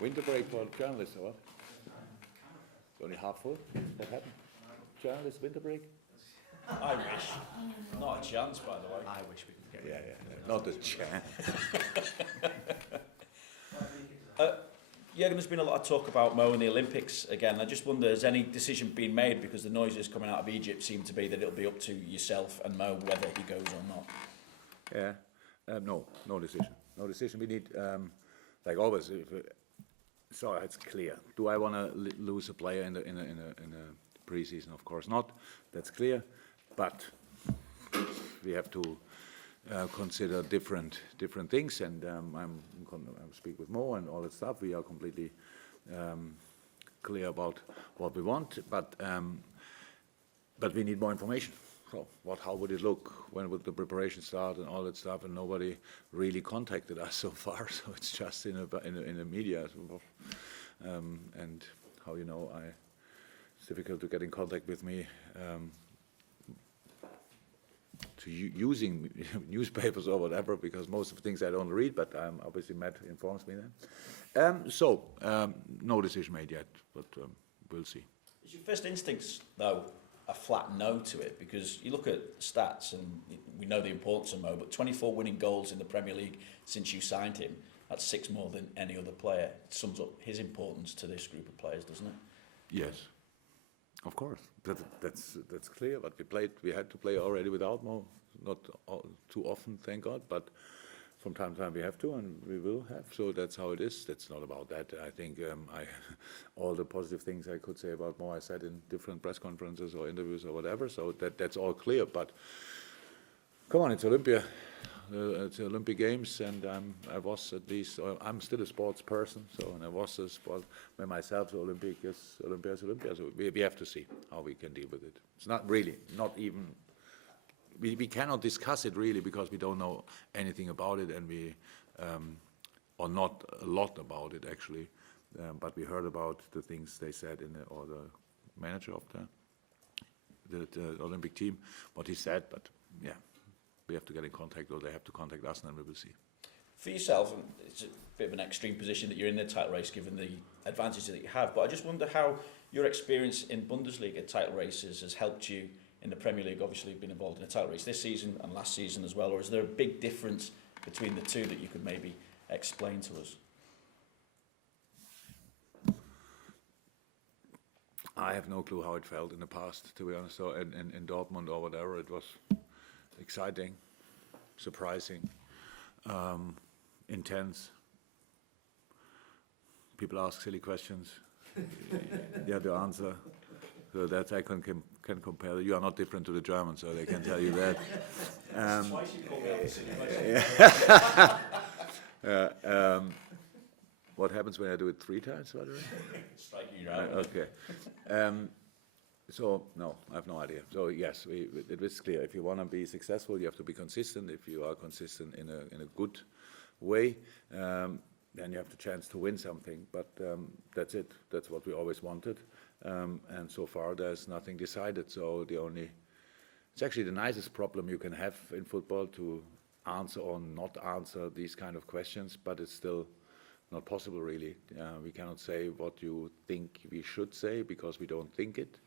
Winter break for journalists, or what? It's only half full. What happened? Journalists, winter break? I wish. Not a chance, by the way. I wish we could get Yeah. Not a chance. Jurgen, there's been a lot of talk about Mo and the Olympics again. I just wonder, has any decision been made? Because the noises coming out of Egypt seem to be that it'll be up to yourself and Mo whether he goes or not. Yeah. No decision. No decision. We need, like always, so it's clear. Do I want to lose a player in a pre-season? Of course not. That's clear. But we have to consider different things, and I'm speak with Mo and all that stuff. We are completely clear about what we want, but we need more information. So how would it look? When would the preparation start and all that stuff? And nobody really contacted us so far. So it's just in the media. And how it's difficult to get in contact with me. Using newspapers or whatever, because most of the things I don't read, but obviously Matt informs me then. No decision made yet, but we'll see. Is your first instincts, though, a flat no to it? Because you look at stats, and we know the importance of Mo, but 24 winning goals in the Premier League since you signed him, that's 6 more than any other player. It sums up his importance to this group of players, doesn't it? Yes, of course. That's clear. But we had to play already without Mo, not too often, thank God. But from time to time we have to, and we will have. So that's how it is. That's not about that. I think all the positive things I could say about Mo, I said in different press conferences or interviews or whatever. So that's all clear. But come on, it's Olympia. It's the Olympic Games, and I was at least. I'm still a sports person, and I was a sport by myself. So Olympia is Olympia. So we have to see how we can deal with it. It's not even. We cannot discuss it really because we don't know anything about it, and or not a lot about it actually. But we heard about the things they said or the manager of the Olympic team, what he said. But yeah. We have to get in contact, or they have to contact us, and then we will see. For yourself, and it's a bit of an extreme position that you're in the title race, given the advantages that you have, but I just wonder how your experience in Bundesliga title races has helped you in the Premier League. Obviously, you've been involved in a title race this season and last season as well, or is there a big difference between the two that you could maybe explain to us? I have no clue how it felt in the past, to be honest. So in Dortmund or whatever, it was exciting, surprising, intense. People ask silly questions. You have to answer. So that I can compare. You are not different to the Germans, so they can tell you that. Twice you called me out the silly question. What happens when I do it 3 times, by the way? Strike you right. Okay. So, no, I have no idea. So, yes, it is clear. If you want to be successful, you have to be consistent. If you are consistent in a good way, then you have the chance to win something. But that's it. That's what we always wanted. And so far, there's nothing decided. So it's actually the nicest problem you can have in football, to answer or not answer these kind of questions, but it's still not possible, really. We cannot say what you think we should say because we don't think it.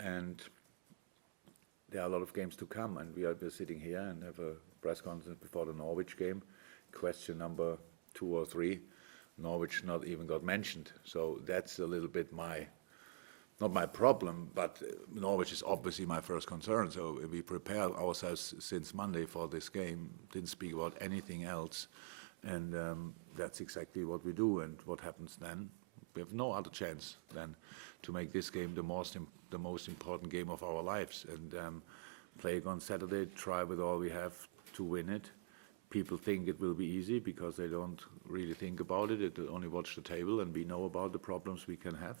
And there are a lot of games to come, and we're sitting here and have a press conference before the Norwich game. Question number 2 or 3, Norwich not even got mentioned. So that's a little bit not my problem, but Norwich is obviously my first concern. So we prepare ourselves since Monday for this game, didn't speak about anything else, and that's exactly what we do. And what happens then? We have no other chance than to make this game the most important game of our lives, and play on Saturday, try with all we have to win it. People think it will be easy because they don't really think about it. They only watch the table, and we know about the problems we can have,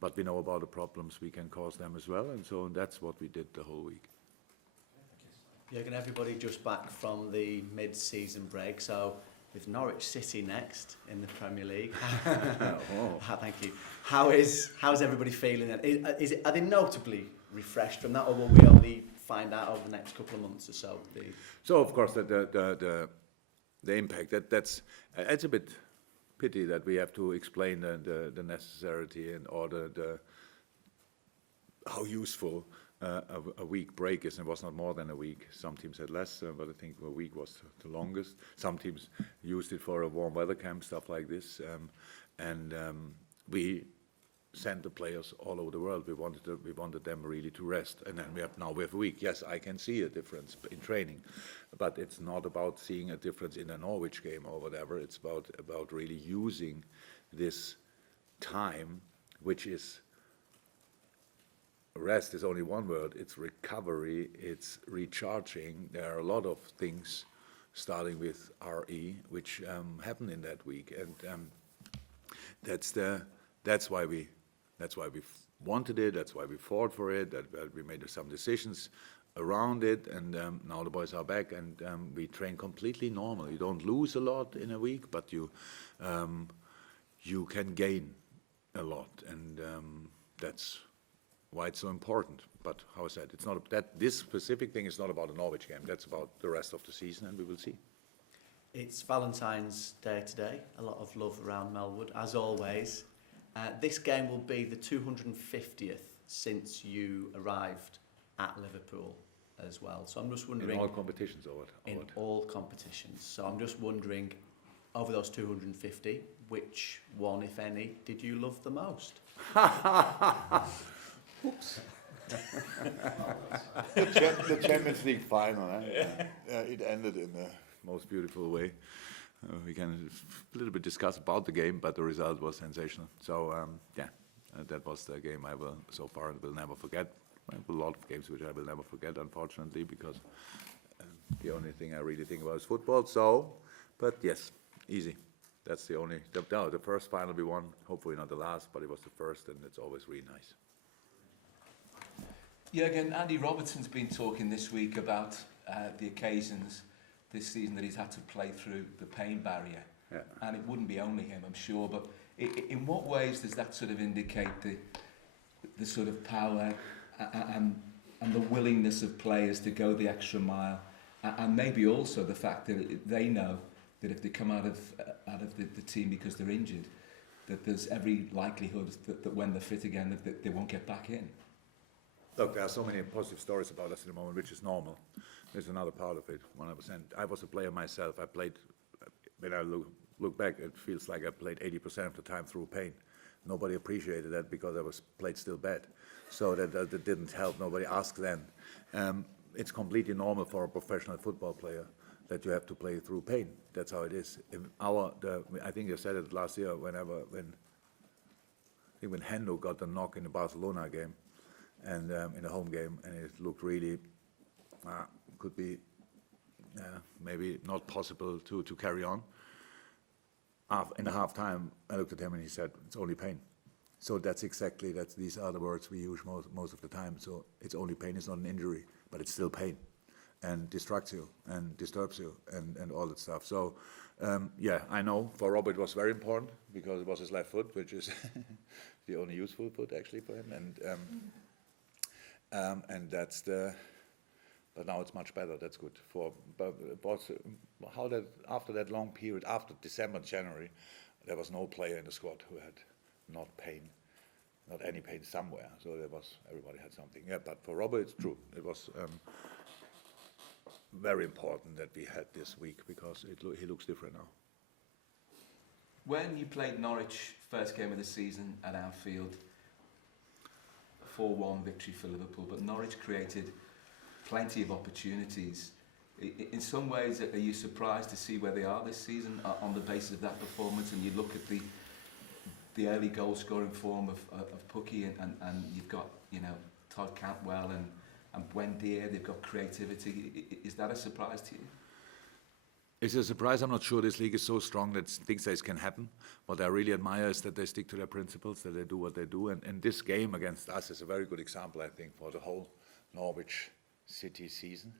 but we know about the problems we can cause them as well, and so that's what we did the whole week. Jurgen, everybody just back from the mid-season break, so with Norwich City next in the Premier League. Thank you. How's everybody feeling? Are they notably refreshed from that, or will we only find out over the next couple of months or so? So of course the impact it's a bit pity that we have to explain the necessity and or the how useful a week break is. And it was not more than a week. Some teams had less, but I think a week was the longest. Some teams used it for a warm weather camp, stuff like this. We sent the players all over the world. We wanted them really to rest. And then we have a week. Yes, I can see a difference in training, but it's not about seeing a difference in a Norwich game or whatever. It's about really using this time, which is rest is only one word. It's recovery. It's recharging. There are a lot of things, starting with RE, which happen in that week, and that's why we wanted it. That's why we fought for it. That we made some decisions around it, and now the boys are back, and we train completely normal. You don't lose a lot in a week, but you can gain a lot, and that's why it's so important. But how I said, it's not that this specific thing is not about a Norwich game. That's about the rest of the season, and we will see. It's Valentine's Day today. A lot of love around Melwood, as always. This game will be the 250th since you arrived at Liverpool as well. So I'm just wondering... In all competitions or what? In all competitions. So I'm just wondering, over those 250, which one, if any, did you love the most? Oops. The Champions League final, it ended in the most beautiful way. We can a little bit discuss about the game, but the result was sensational. So that was the game I will so far will never forget. I have a lot of games which I will never forget, unfortunately, because the only thing I really think about is football. So, but yes, easy. That's the only. The first final we won. Hopefully not the last, but it was the first, and it's always really nice. Jurgen, Andy Robertson's been talking this week about the occasions this season that he's had to play through the pain barrier. Yeah. And it wouldn't be only him, I'm sure, but in what ways does that sort of indicate the sort of power and the willingness of players to go the extra mile, and maybe also the fact that they know that if they come out of the team because they're injured, that there's every likelihood that when they're fit again that they won't get back in? Look, there are so many positive stories about us at the moment, which is normal. There's another part of it, 100%. I was a player myself. I played, when I look back, it feels like I played 80% of the time through pain. Nobody appreciated that because I played still bad. So that didn't help. Nobody asked then. It's completely normal for a professional football player that you have to play through pain. That's how it is. I think I said it last year when Hendo got the knock in the Barcelona game, and in a home game, and it looked really could be maybe not possible to carry on. In the half time, I looked at him and he said, "It's only pain." So these are the words we use most of the time. So it's only pain. It's not an injury, but it's still pain, and distracts you and disturbs you and all that stuff. So I know for Robert it was very important because it was his left foot, which is the only useful foot actually for him, and that's the. But now it's much better. That's good. After that long period, after December, January, there was no player in the squad who had not any pain somewhere. So everybody had something. Yeah, but for Robert, it's true. It was very important that we had this week because he looks different now. When you played Norwich first game of the season at Anfield, 4-1 victory for Liverpool, but Norwich created plenty of opportunities. In some ways, are you surprised to see where they are this season on the basis of that performance? And you look at the early goal scoring form of Pukki, and you've got Todd Cantwell and Buendia. They've got creativity. Is that a surprise to you? It's a surprise. I'm not sure this league is so strong that things like this can happen. What I really admire is that they stick to their principles, that they do what they do. And this game against us is a very good example, I think, for the whole Norwich City season.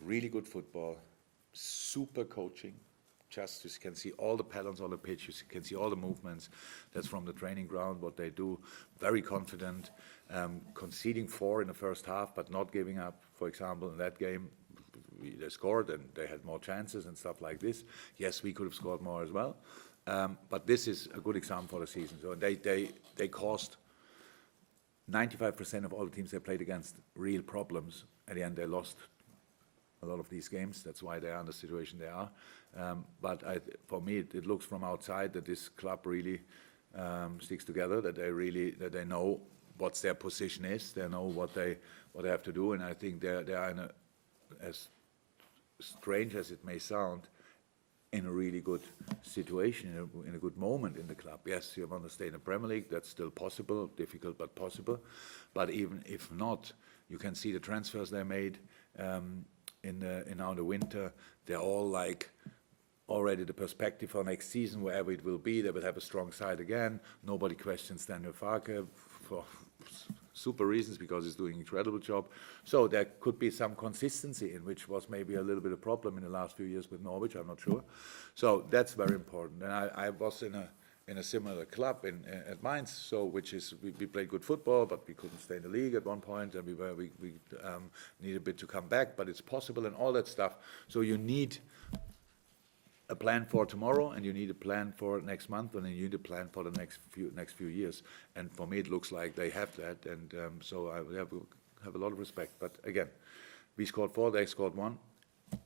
Really good football, super coaching. Just you can see all the patterns on the pitch, you can see all the movements. That's from the training ground, what they do. Very confident, conceding 4 in the first half, but not giving up. For example, in that game, they scored and they had more chances and stuff like this. Yes, we could have scored more as well. But this is a good example for the season. So they caused 95% of all the teams they played against real problems. At the end, they lost a lot of these games. That's why they are in the situation they are. But for me, it looks from outside that this club really sticks together. That they know what their position is. They know what they have to do. And I think they are in as strange as it may sound, in a really good situation, in a good moment in the club. Yes, you want to stay in the Premier League. That's still possible, difficult but possible. But even if not, you can see the transfers they made in now the winter. They're all like already the perspective for next season, wherever it will be. They will have a strong side again. Nobody questions Daniel Farke for super reasons, because he's doing an incredible job. So there could be some consistency, in which was maybe a little bit of a problem in the last few years with Norwich. I'm not sure. So that's very important. And I was in a similar club at Mainz, so which is we played good football, but we couldn't stay in the league at one point, and we need a bit to come back, but it's possible and all that stuff. So you need a plan for tomorrow, and you need a plan for next month, and then you need a plan for the next few years. And for me, it looks like they have that, and so I have a lot of respect. But again, we scored 4, they scored 1.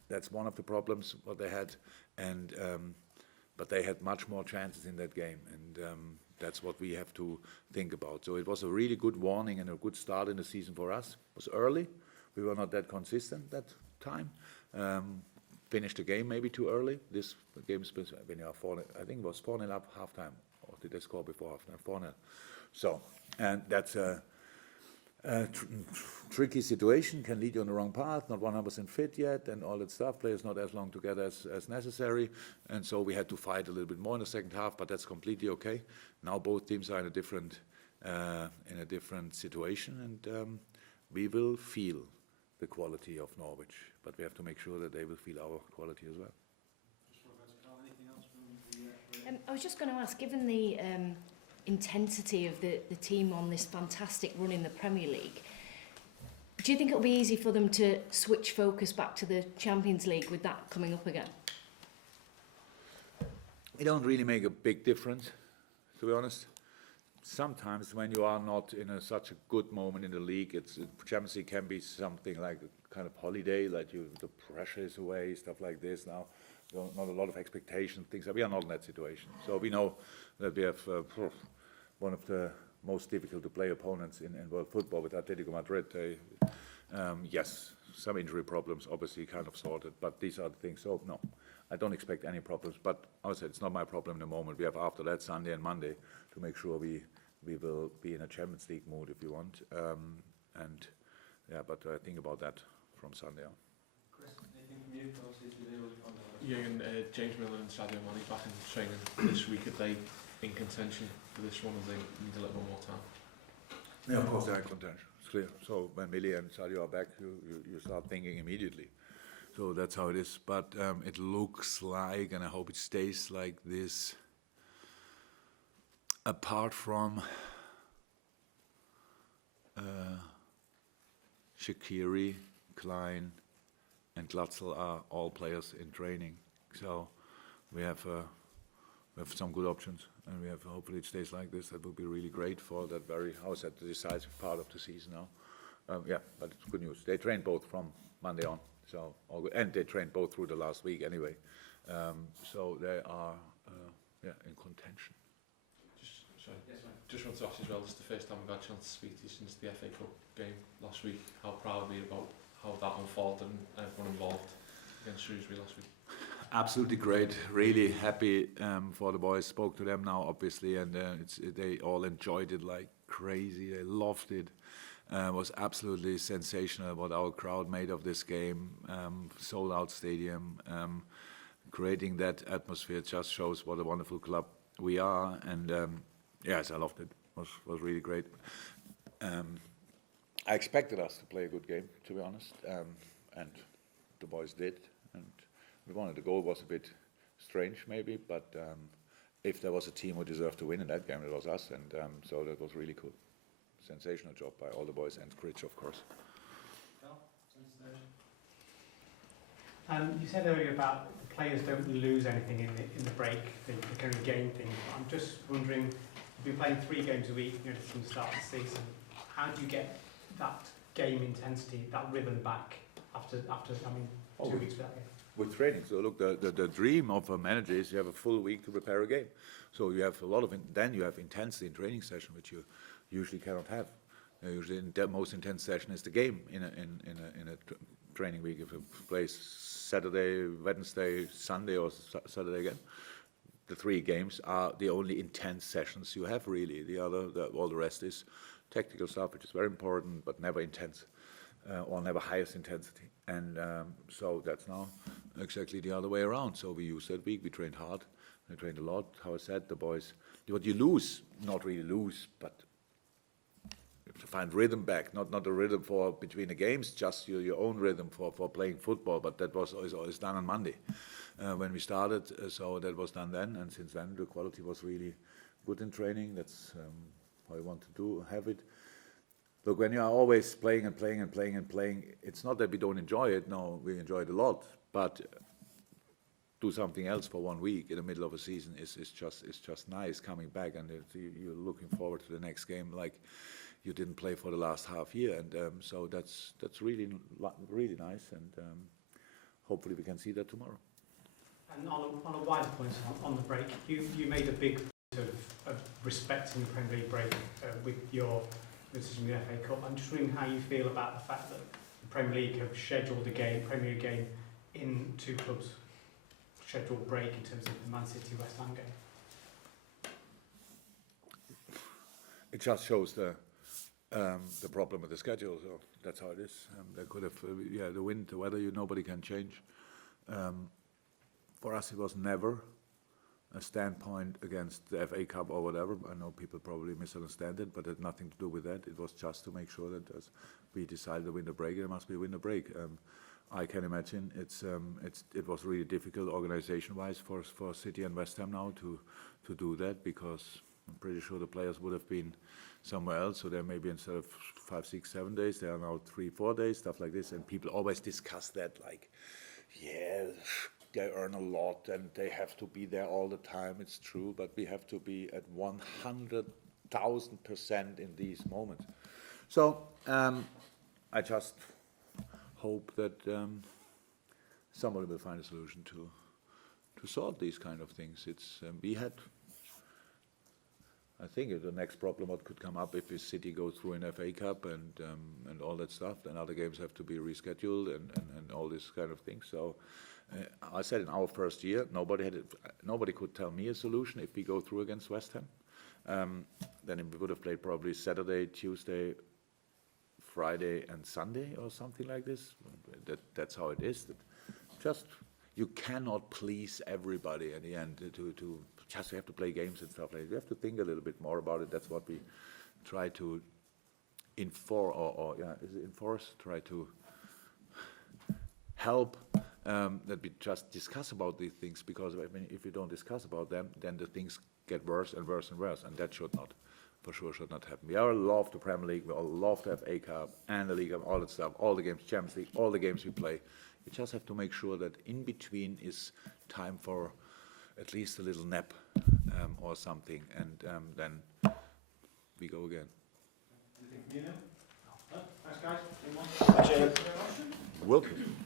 That's one of the problems what they had, and but they had much more chances in that game, and that's what we have to think about. So it was a really good warning and a good start in the season for us. It was early. We were not that consistent that time. Finished the game maybe too early. This game, when you are 4, I think it was 4-0 up halftime, or did they score before halftime? 4-0. So, and that's a tricky situation, can lead you on the wrong path, not 100% fit yet, and all that stuff. Players not as long together as necessary, and so we had to fight a little bit more in the second half, but that's completely okay. Now both teams are in a different situation, and we will feel the quality of Norwich, but we have to make sure that they will feel our quality as well. I was just going to ask, given the intensity of the team on this fantastic run in the Premier League, do you think it'll be easy for them to switch focus back to the Champions League with that coming up again? It don't really make a big difference, to be honest. Sometimes when you are not in such a good moment in the league, Champions League can be something like a kind of holiday, like the pressure is away, stuff like this. Now, not a lot of expectation, things. We are not in that situation. So we know that we have one of the most difficult to play opponents in world football with Atletico Madrid. Yes, some injury problems, obviously, kind of sorted, but these are the things. So no, I don't expect any problems. But I would say it's not my problem in the moment. We have after that Sunday and Monday to make sure we will be in a Champions League mood if you want. And yeah, but I think about that from Sunday on. Chris, anything from you? Jurgen, James Milner and Sadio Mane back in training this week. Are they in contention for this one, or they need a little more time? Yeah, of course they are in contention. It's clear. So when Millie and Sadio are back, you start thinking immediately. So that's how it is. But it looks like, and I hope it stays like this, apart from Shaqiri, Klein, and Glatzel are all players in training. So we have some good options, and we have hopefully it stays like this. That would be really great for that the decisive part of the season now. Yeah, but it's good news. They trained both from Monday on, so all good. And they trained both through the last week anyway. So they are in contention. Just want to ask as well, this is the first time we've had a chance to speak to you since the FA Cup game last week. How proud are you about how that unfolded and everyone involved against Shrewsbury last week? Absolutely great. Really happy for the boys. Spoke to them now, obviously, and they all enjoyed it like crazy. They loved it. It was absolutely sensational what our crowd made of this game. Sold out stadium. Creating that atmosphere just shows what a wonderful club we are. And yes, I loved it. It was really great. I expected us to play a good game, to be honest, and the boys did. And we wanted the goal was a bit strange, maybe, but if there was a team who deserved to win in that game, it was us, and so that was really cool. Sensational job by all the boys and Critch, of course. You said earlier about the players don't lose anything in the break, they can only gain things. I'm just wondering, you've been playing 3 games a week, you know, from the start of the season. How do you get that game intensity, that rhythm back after 2 weeks without game? With training. So look, the dream of a manager is you have a full week to prepare a game. So you have a lot of, then you have intensity in training session, which you usually cannot have. Usually the most intense session is the game in a training week. If you play Saturday, Wednesday, Sunday, or Saturday again, the 3 games are the only intense sessions you have really. All the rest is tactical stuff, which is very important, but never intense, or never highest intensity. And so that's now exactly the other way around. So we used that week, we trained hard, we trained a lot. How I said, the boys, what you lose, not really lose, but to find rhythm back, not a rhythm for between the games, just your own rhythm for playing football, but that was always done on Monday when we started, so that was done then, and since then the quality was really good in training. That's how I want to have it. Look, when you are always playing and playing and playing and playing, it's not that we don't enjoy it. No, we enjoy it a lot. But do something else for 1 week in the middle of a season is just nice coming back, and you're looking forward to the next game like you didn't play for the last half year. And so that's really nice, and hopefully we can see that tomorrow. And on a wider point on the break, you made a big point of respecting the Premier League break with your decision in the FA Cup. I'm just wondering how you feel about the fact that the Premier League have scheduled a Premier League game in 2 clubs' scheduled break in terms of the Man City West Ham game. It just shows the problem with the schedule. So that's how it is. They could have, the wind, the weather, nobody can change. For us, it was never a standpoint against the FA Cup or whatever. I know people probably misunderstand it, but it had nothing to do with that. It was just to make sure that as we decided to win the break, it must be a win the break. I can imagine it was really difficult organization-wise for City and West Ham now to do that, because I'm pretty sure the players would have been somewhere else. So there maybe instead of 5, 6, 7 days, there are now 3, 4 days, stuff like this. And people always discuss that, like, yeah, they earn a lot and they have to be there all the time. It's true, but we have to be at 100,000% in these moments. So I just hope that somebody will find a solution to sort these kind of things. It's we had. I think the next problem what could come up if the City goes through an FA Cup and all that stuff, then other games have to be rescheduled and all this kind of thing. So I said in our first year, nobody could tell me a solution if we go through against West Ham. Then we would have played probably Saturday, Tuesday, Friday, and Sunday or something like this. That's how it is. Just you cannot please everybody at the end to just have to play games and stuff like that. You have to think a little bit more about it. That's what we try to enforce, try to help that we just discuss about these things, because if you don't discuss about them, then the things get worse and worse and worse, and that should not happen. We all love the Premier League, we all love the FA Cup and the League and all that stuff, all the games, Champions League, all the games we play. We just have to make sure that in between is time for at least a little nap or something, and then we go again. Anything from you now? No? Thanks, guys. Cheers. Welcome.